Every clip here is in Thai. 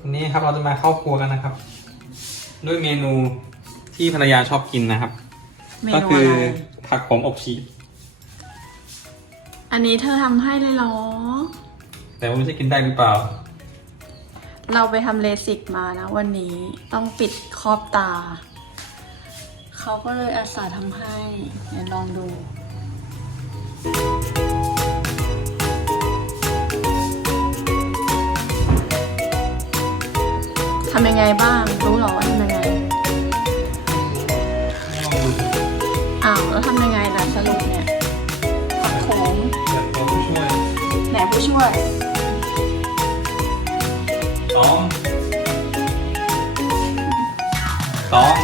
วันนี้ครับเราจะมาเข้าครัวกันนะครับ ด้วยเมนูที่ภรรยาชอบกินนะครับ เมก็นูคือะอไร ผักขมอบชีสอันนี้เธอทำให้เลยเหรอ แต่ว่าไม่ใช่กินได้หรือเปล่า เราไปทำเลสิกมานะวันนี้ต้องปิดครอบตา เขาก็เลยอาสาทำให้เดี๋ยวลองดูทำ ยังไงบ้าง รู้เหรอว่าทำยังไงลองดูอ้าว แล้วทำยังไงล่ะสรุปเนี่ยผักโขมเดี๋ยวเราผู้ช่วยไหนผู้ช่วยสองสอง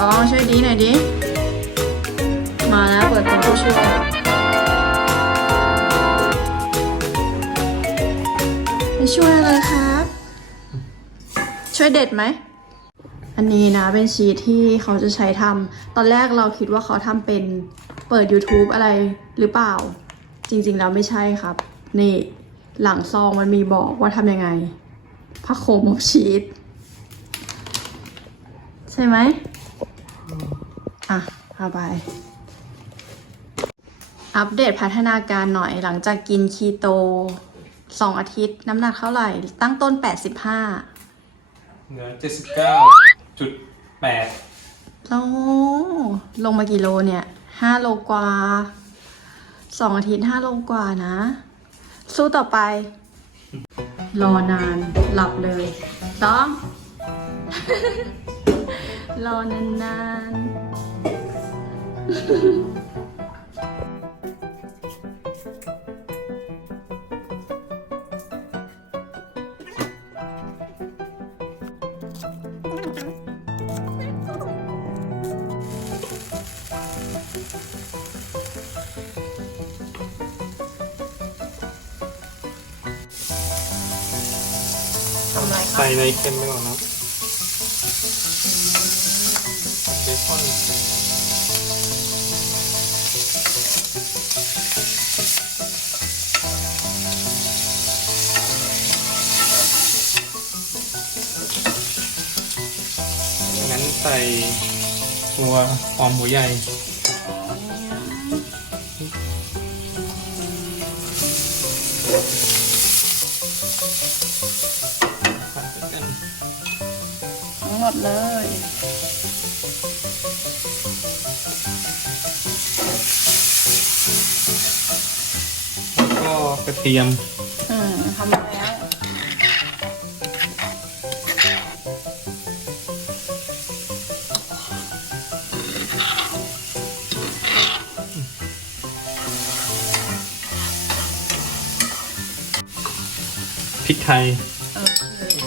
อ๋อช่วยดีหน่อยดิ มาแล้วเปิดเป็นผู้ช่วยไปช่วยเลยครับ ช่วยเด็ดไหม อันนี้นะเป็นชีทที่เขาจะใช้ทำตอนแรกเราคิดว่าเขาทำเป็นเปิด YouTube อะไรหรือเปล่า จริงๆแล้วไม่ใช่ครับ นี่หลังซองมันมีบอกว่าทำยังไงผักโขมอบชีสใช่ไหมอะเอาไป อัปเดตพัฒนาการหน่อยหลังจากกินคีโตสองอาทิตย์ น้ำหนักเท่าไหร่ ตั้งต้น 85 เหลือเจ็ดสิบเก้าจุดแปดแล้ลงมากี่โลเนี่ย5โลกว่าสองอาทิตย์5โลกว่านะ สู้ต่อไป รอนานหลับเลยต้อง รอนานๆ ทำไรครัใส่บในเค็มไปก่อนนะเบคอน ใส่ตัวหอมหัวใหญ่ผัดด้วยกันทั้งหมดเลยแล้วก็กระเทียม อืมทำมาแล้ว พริกไทยเออ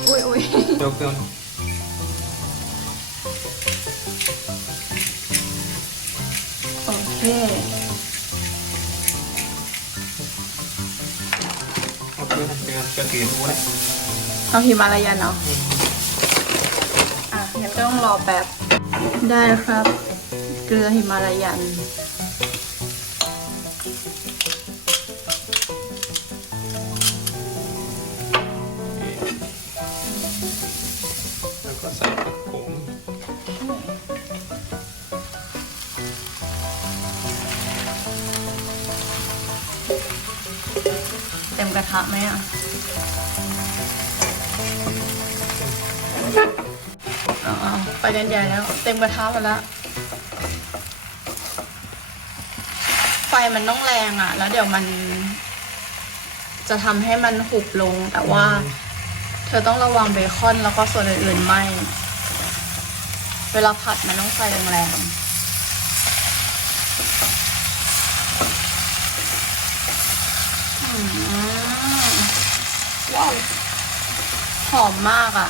อุ้ยอุ้ยเปรี้ยวๆโอเคเอาไปทำเป็นกระเทียมด้วยเอาหิมาลายันเนาะอะงั้นก็ต้องรอแป๊บ ได้แล้วครับ เกลือหิมาลายัน กระทะไหมอะเอาเอไปกันใหญ่แล้ว เต็มกระทะหมดล้วไฟมันต้องแรงอะ แล้วเดี๋ยวมัน จะทำให้มันหุบลง แต่ว่า เธอต้องระวังเบคอนแล้วก็ส่วนอื่นๆไหมเวลาผัดมันต้องไฟแรงๆอืม ว้าว หอมมากอะ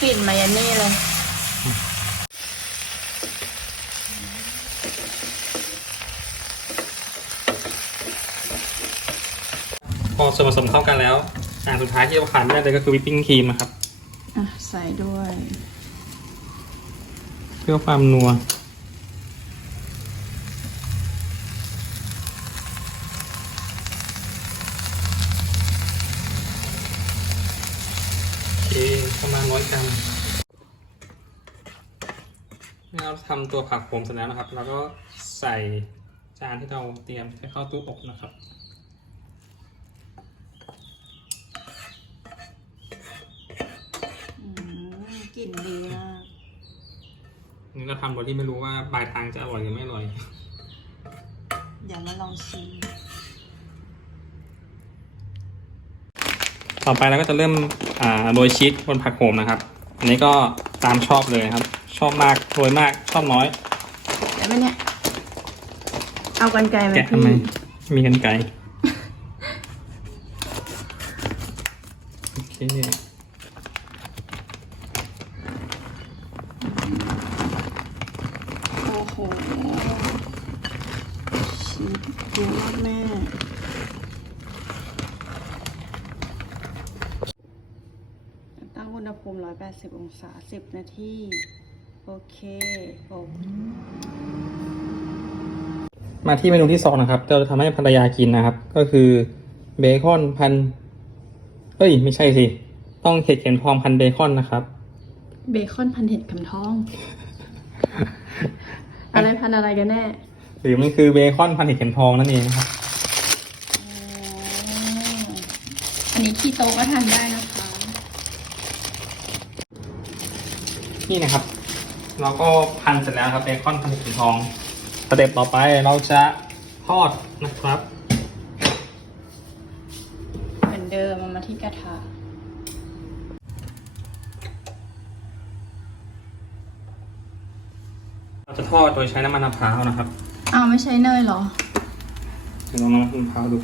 กลิ่นมายานี่เลย พอส่วนผสมเข้ากันแล้ว อ่าสุดท้ายที่เราขาดไม่ได้เลยก็คือวิปปิ้งครีมนะครับ อะ ใส่ด้วย เพื่อความนัว ร้อยกรัมนี่เราทำตัวผักโขมเสร็จแล้วนะครับแล้วก็ใส่จานที่เราเตรียมจะเข้าตู้อบนะครับอืมกลิ่นดีมากนี่เราทำโดยที่ไม่รู้ว่าปลายทางจะอร่อยหรือไม่อร่อย เดี๋ยวมาลองชิม ต่อไปเราก็จะเริ่มอ่าโรยชีสบนผักโขมนะครับ อันนี้ก็ตามชอบเลยครับ ชอบมากโรยมากชอบน้อยได้ไหมเนี่ยเอากันไกลไหมแกะทำพี่ไมมีกันไกรโอเค โอ้โหชีสเยอะมากแม่ ตั้งอุ ณหภูมิ 180 องศา 10 นาที โอเคอบมาที่เมนูที่สองนะครับเราจะทำให้ภรรยากินนะครับ ก็คือเบคอนพันเอ้ย ไม่ใช่สิ ต้องเห็ดเข็มทองพันเบคอนนะครับ เบคอนพันเห็ดเข็มทอง อะไรพันอะไรกันแน่ หรือมันคือเบคอนพันเห็ดเข็มทองนั่นเองนะครับ อันนี้คีโตก็ทานได้นะคะ นี่นะครับ เราก็พันเสร็จแล้วครับเบคอนพันเห็ดเข็มทองสเต็ปต่อไปเราจะทอดนะครับ เหมือนเดิมเอามาที่กระทะเราจะทอดโดยใช้น้ำมันมะพร้าวนะครับอ้าวไม่ใช้เนยเหรอเดี๋ยวลองน้ำมันมะพร้าวดู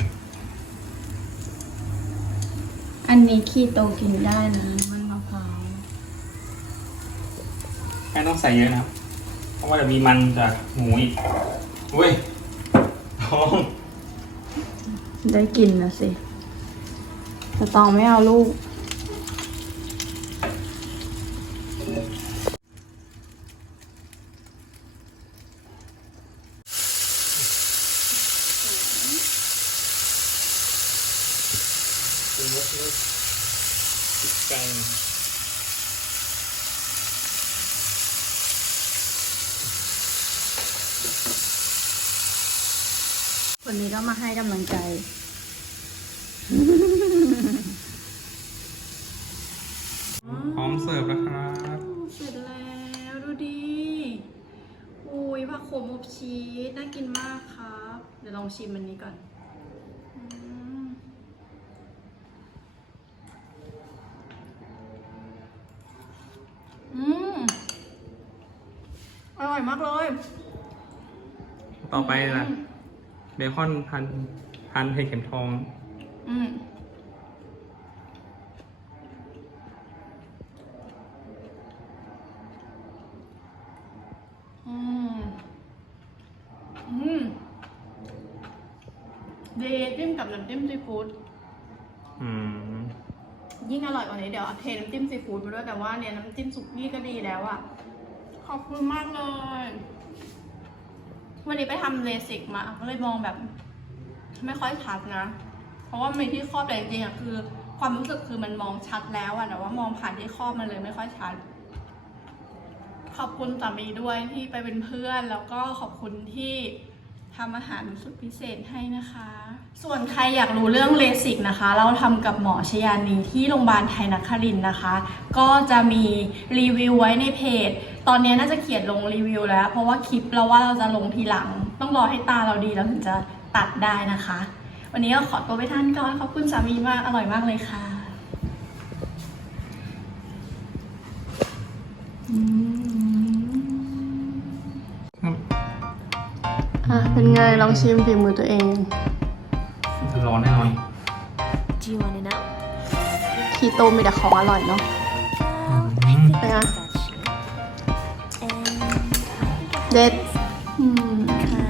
อันนี้คีโตกินได้นะมัน มะพร้าวแค่ต้องใส่เยอะนะครับ เพราะว่าเดี๋ยวมีมันจากหมูอีกเว้ยท้องได้กินนะสิสตองไม่เอาลูก เป็นรสเลือดติดไก่ คนนี้ก็มาให้กำลังใจ พร้อมเสิร์ฟแล้วครับเสร็จแล้วดูดี อุ้ยผักโขมอบชีสน่ากินมากครับ เดี๋ยวลองชิมอันนี้ก่อนอืมอืมอร่อยมากเลย ต่อไปล่ะเบคอนพันพันเห็ดเข็มทอง อืมอืมอืมดีจิ้มกับน้ำจิ้มซีฟู้ดอืมยิ่งอร่อยกว่านี้เดี๋ยวเอาเทน้ำจิ้มซีฟู้ดมาด้วยแต่ว่าเนี่ยน้ำจิ้มสุกี้ก็ดีแล้วอะขอบคุณมากเลย วันนี้ไปทำเลสิกมาก็เลยมองแบบ ไม่ค่อยชัดนะ เพราะว่ามีที่ครอบแต่จริงๆอะคือ ความรู้สึกคือมันมองชัดแล้วอะแต่ว่ามองผ่านที่ครอบมันเลยไม่ค่อยชัด ขอบคุณสามีด้วยที่ไปเป็นเพื่อน แล้วก็ขอบคุณที่ทำอาหารสุดพิเศษให้นะคะ ส่วนใครอยากรู้เรื่องเลสิกนะคะ เราทำกับหมอชยานีที่โรงพยาบาลไทยนครินนะคะ ก็จะมีรีวิวไว้ในเพจ ตอนนี้น่าจะเขียนลงรีวิวแล้ว เพราะว่าคลิปเราว่าเราจะลงทีหลัง ต้องรอให้ตาเราดีแล้วถึงจะตัดได้นะคะ วันนี้ก็ขอตัวไปทานก่อนขอบคุณสามีมากอร่อยมากเลยค่ะอืมครับอะเป็นไงลองชิมฝีมือตัวเอง ร้อนแน่นอน Do you want to know? คีโตมีแต่ของอร่อยเนาะอืมเป็นไง That, hmm,